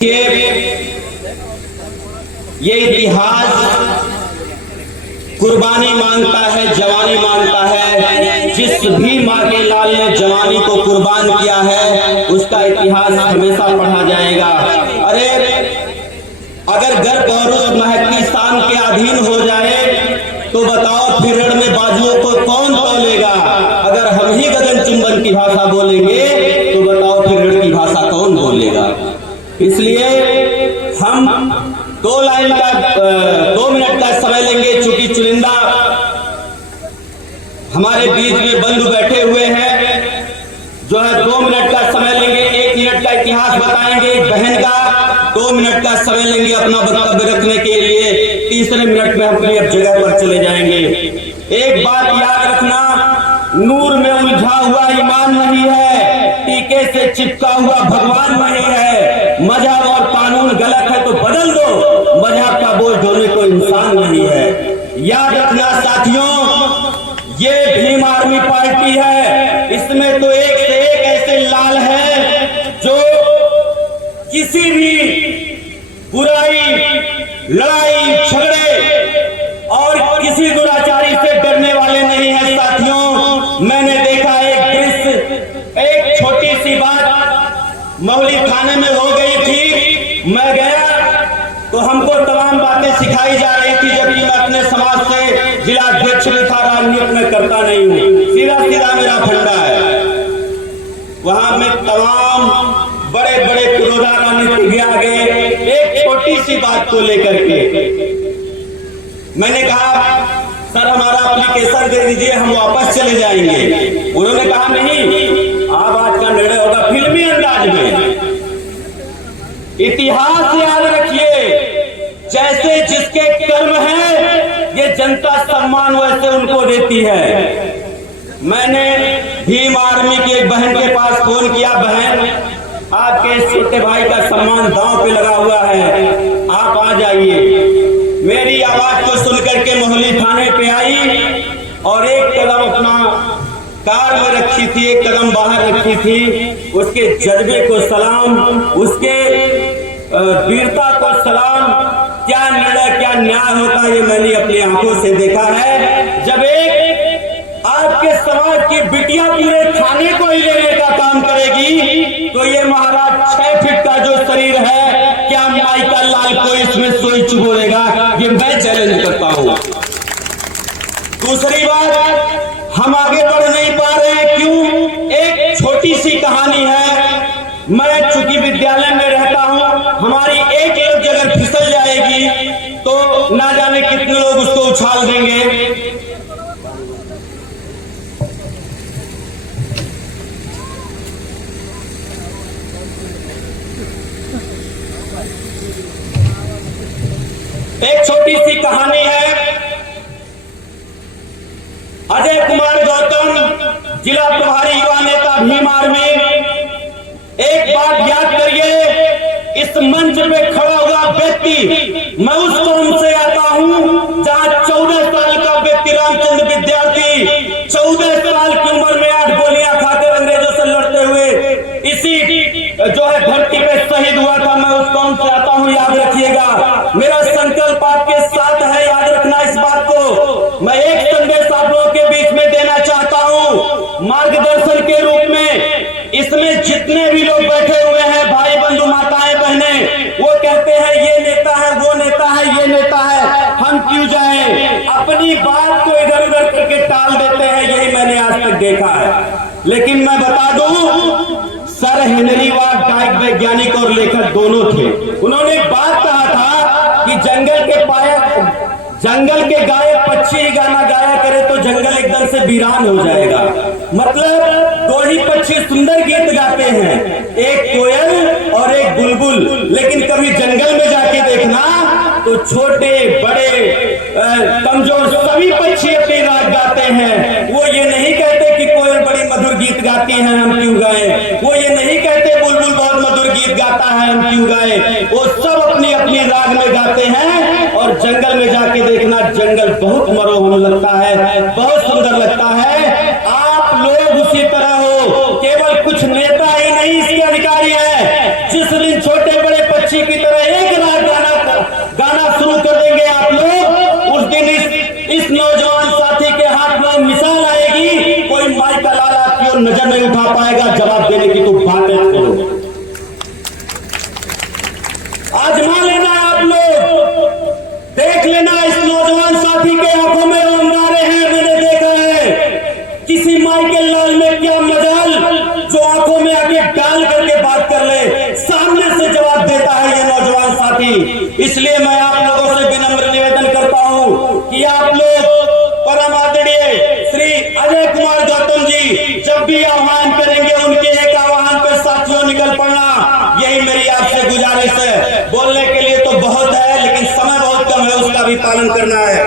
ये इतिहास कुर्बानी मांगता है, जवानी मांगता है। जिस भी माँ के लाल ने जवानी को कुर्बान किया है उसका इतिहास हमेशा पढ़ा जाएगा। अरे अगर गर्भ और उस महकी शान के अधीन हो जाए तो बताओ फिर रण में बाजुओं को कौन तोलेगा। अगर हम ही गगन चुंबन की भाषा बोलेंगे तो बताओ फिर रण की भाषा कौन बोलेगा। इसलिए हम 2 मिनट का समय लेंगे, चूंकि चुनिंदा हमारे बीच में बंधु बैठे हुए हैं, जो है 2 मिनट का समय लेंगे। 1 मिनट का इतिहास बताएंगे बहन का, 2 मिनट का समय लेंगे अपना वक्तव्य रखने के लिए। तीसरे मिनट में हम अपनी जगह पर चले जाएंगे। एक बात याद रखना, नूर में उलझा हुआ ईमान नहीं है, टीके से चिपका हुआ भगवान नहीं है। मजहब और कानून गलत है तो बदल दो, मजहब का बोझ ढोने को इंसान नहीं है। याद रखना साथियों, ये भीम आर्मी पार्टी है, इसमें तो एक से एक ऐसे लाल है जो किसी भी बुराई, लड़ाई झगड़े और किसी दुराचारी से डरने वाले नहीं है। साथियों, मैंने देखा एक दृश्य, एक छोटी सी बात महुली थाने में हो गई थी। मैं गया तो हमको तमाम बातें सिखाई जा रही थी, जबकि मैं अपने समाज से जिला अध्यक्ष भी था, राजनीति में करता नहीं हूँ, सीधा सीधा मेरा फंडा है। वहां में तमाम बड़े बड़े पुरोधा राजनीतिज्ञ आ गए एक छोटी सी बात को लेकर के। मैंने कहा सर हमारा एप्लीकेशन दे दीजिए, हम वापस चले जाएंगे। उन्होंने कहा नहीं, अब आज का निर्णय होगा फिल्मी अंदाज में। इतिहास याद रखिए, जैसे जिसके कर्म है ये जनता सम्मान वैसे उनको देती है। मैंने भीम आर्मी की एक बहन के पास फोन किया, बहन आपके छोटे भाई का सम्मान दांव पे लगा हुआ है, आप आ जाइए। मेरी आवाज को सुनकर के मोहली थाने पे आई और एक कदम अपना कार में रखी थी, एक कदम बाहर रखी थी। उसके जज्बे को सलाम, उसके वीरता को सलाम। क्या निर्णय, क्या न्याय होता है ये मैंने अपनी आंखों से देखा है। जब एक आपके समाज की बिटिया पूरे थाने को ही लेने का काम करेगी तो ये महाराज 6 फीट का जो शरीर है, क्या माइकल लाल को इसमें स्विच बोलेगा? ये मैं चैलेंज करता हूं। दूसरी बात, हम आगे बढ़ नहीं पा रहे हैं, क्यों? एक छोटी सी कहानी है। मैं चूंकि विद्यालय में रहता हूं, हमारी एक लफ्ज अगर फिसल जाएगी तो ना जाने कितने लोग उसको उछाल देंगे। एक छोटी सी कहानी है। अजय कुमार गौतम, जिला प्रभारी युवा नेता भीम आर्मी। एक बात याद करिए, इस मंच पे खड़ा हुआ व्यक्ति, मैं उस कौम से आता हूं जहां 14 साल का व्यक्ति रामचंद्र विद्यार्थी 14 साल की उम्र में 8 गोलियां खाकर अंग्रेजों से लड़ते हुए इसी जो है धरती पे शहीद हुआ था। मैं उस कौम से आता हूं, याद रखिएगा। मेरा संकल्प आपके साथ है, याद रखना इस बात को। मैं एक संदेश आप लोगों के बीच में देना चाहता हूं मार्गदर्शन के रूप में। इसमें जितने भी लोग बैठे हुए हैं, भाई बंधु माताएं बहनें, वो कहते हैं ये नेता है, वो नेता है, ये नेता है, हम क्यों जाएं? अपनी बात को इधर उधर करके टाल देते हैं, यही मैंने आज तक देखा है। लेकिन मैं बता दूं, सर हेनरी वार्ड डाक वैज्ञानिक और लेखक दोनों थे। उन्होंने एक बात कहा था कि जंगल के गायक पक्षी ही गाना गाया करे तो जंगल एकदम से वीरान हो जाएगा। मतलब 2 ही पक्षी सुंदर गीत गाते हैं, एक कोयल और एक बुलबुल। लेकिन कभी जंगल में जाके देखना तो छोटे बड़े कमजोर सभी पक्षी अपनी राग गाते हैं। वो ये नहीं कहते कि कोयल बड़ी मधुर गीत गाती है, हम क्यों गाएं। वो ये नहीं कहते बुलबुल बहुत मधुर गीत गाता है, हम क्यों गाएं। वो सब अपनी अपनी राग में गाते हैं। और जंगल में जाके देखना, जंगल बहुत मनोहर लगता है, बहुत सुंदर लगता है। आप लोग उसी तरह हो, केवल कुछ नेता ही नहीं इसके अधिकारी है। जिस दिन छोटे बड़े पक्षी किसी की तरह एक रात गाना शुरू कर देंगे आप लोग, उस दिन इस नौजवान साथी के हाथ में मिसाल आएगी, कोई माई का लाल आपकी ओर नजर नहीं उठा पाएगा। जवाब देने की तो बातें करो, आजमा लेना आप लोग, देख लेना इस नौजवान साथी के आंखों में अंगारे हैं। मैंने देखा है किसी माई के लाल में क्या मजाल जो आंखों में आके डाल करके बात कर ले, सामने से जवाब देता है ये नौजवान साथी। इसलिए मैं आप लोगों से विनम्र निवेदन करता हूं कि आप लोग परम आदरणीय श्री अजय कुमार गौतम जी जब भी आह्वान करेंगे उनके एक आह्वान पर साथियों निकल पड़ना, यही मेरी आपसे गुजारिश है। बोलने के लिए तो बहुत है लेकिन समय बहुत कम है, उसका भी पालन करना है।